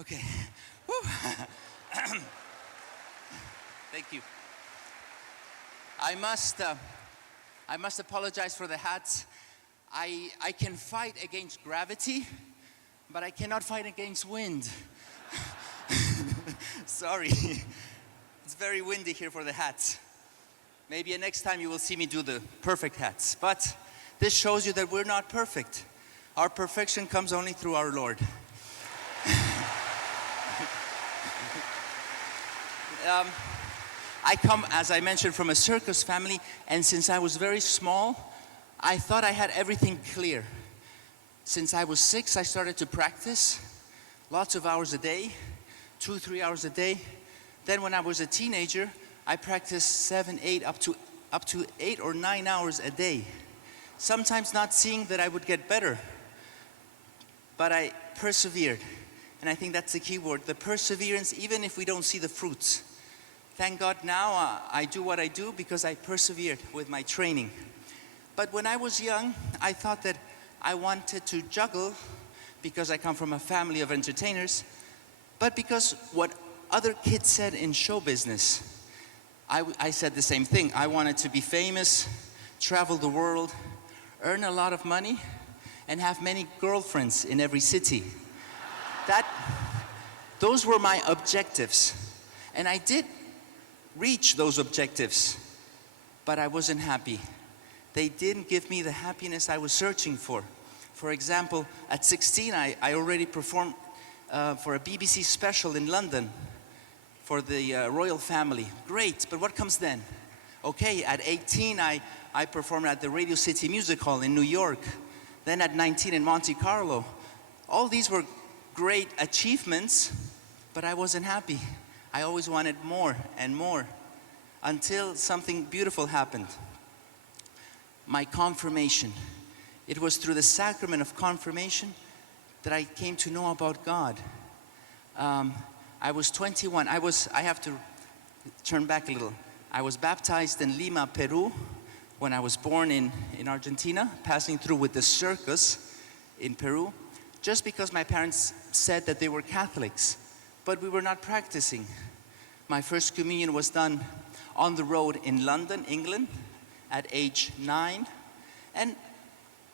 Okay. Thank you. I must apologize for the hats. I can fight against gravity, but I cannot fight against wind. Sorry. It's very windy here for the hats. Maybe next time you will see me do the perfect hats. But this shows you that we're not perfect. Our perfection comes only through our Lord. I come, as I mentioned, from a circus family, and since I was very small, I thought I had everything clear. Since I was 6, I started to practice lots of hours a day, 2-3 hours a day. Then when I was a teenager, I practiced 7, 8, up to 8 or 9 hours a day. Sometimes not seeing that I would get better, but I persevered. And I think that's the key word, the perseverance, even if we don't see the fruits. Thank God now I do what I do because I persevered with my training. But when I was young, I thought that I wanted to juggle because I come from a family of entertainers, but because what other kids said in show business, I said the same thing. I wanted to be famous, travel the world, earn a lot of money, and have many girlfriends in every city. Those were my objectives. And I did reach those objectives, but I wasn't happy. They didn't give me the happiness I was searching for. For example, at 16, I already performed for a BBC special in London for the royal family. Great, but what comes then? Okay, at 18, I performed at the Radio City Music Hall in New York. Then at 19 in Monte Carlo. All these were great achievements, but I wasn't happy. I always wanted more and more until something beautiful happened. My confirmation. It was through the sacrament of confirmation that I came to know about God. I was 21. I have to turn back a little. I was baptized in Lima, Peru, when I was born in Argentina, passing through with the circus in Peru, just because my parents said that they were Catholics, but we were not practicing. My first communion was done on the road in London, England, at age 9, and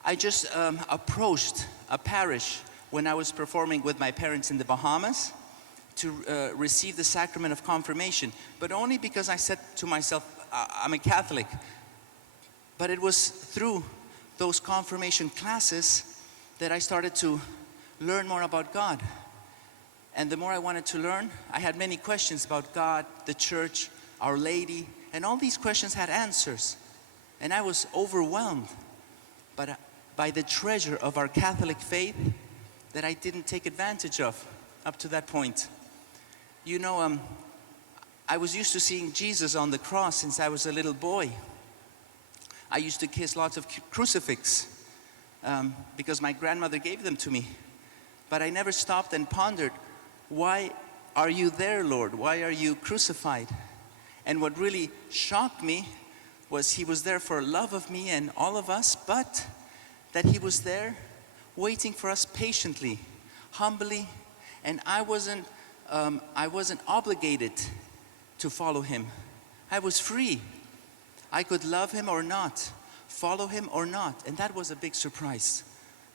I just approached a parish when I was performing with my parents in the Bahamas to receive the sacrament of confirmation, but only because I said to myself, I'm a Catholic. But it was through those confirmation classes that I started to learn more about God. And the more I wanted to learn, I had many questions about God, the church, Our Lady, and all these questions had answers. And I was overwhelmed by the treasure of our Catholic faith that I didn't take advantage of up to that point. You know, I was used to seeing Jesus on the cross since I was a little boy. I used to kiss lots of crucifix because my grandmother gave them to me. But I never stopped and pondered, why are you there, Lord? Why are you crucified? And what really shocked me was he was there for love of me and all of us, but that he was there waiting for us patiently, humbly, and I wasn't obligated to follow him. I was free. I could love him or not, follow him or not, and that was a big surprise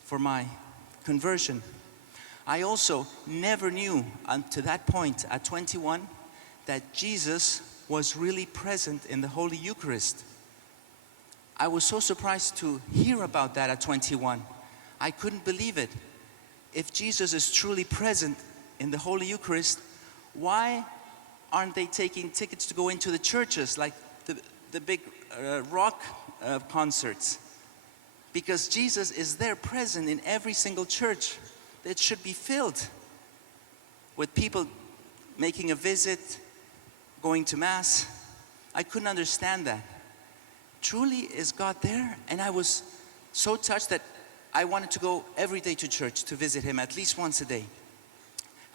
for my conversion. I also never knew until that point at 21 that Jesus was really present in the Holy Eucharist. I was so surprised to hear about that at 21. I couldn't believe it. If Jesus is truly present in the Holy Eucharist, why aren't they taking tickets to go into the churches like the big rock concerts? Because Jesus is there present in every single church. It should be filled with people making a visit, going to Mass. I couldn't understand that. Truly, is God there? And I was so touched that I wanted to go every day to church to visit him at least once a day.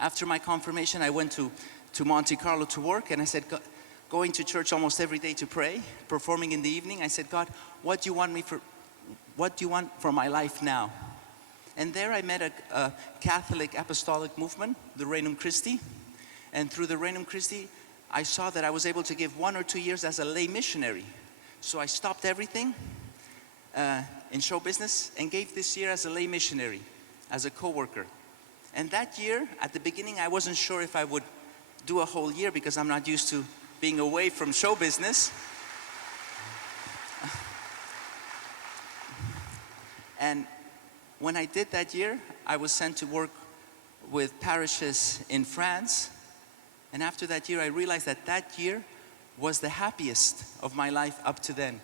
After my confirmation, I went to Monte Carlo to work, and I said, going to church almost every day to pray, performing in the evening, I said, God, what do you want from my life now? And there I met a Catholic apostolic movement, the Regnum Christi. And through the Regnum Christi, I saw that I was able to give 1 or 2 years as a lay missionary. So I stopped everything in show business and gave this year as a lay missionary, as a co-worker. And that year, at the beginning, I wasn't sure if I would do a whole year because I'm not used to being away from show business. And when I did that year, I was sent to work with parishes in France. And after that year, I realized that that year was the happiest of my life up to then.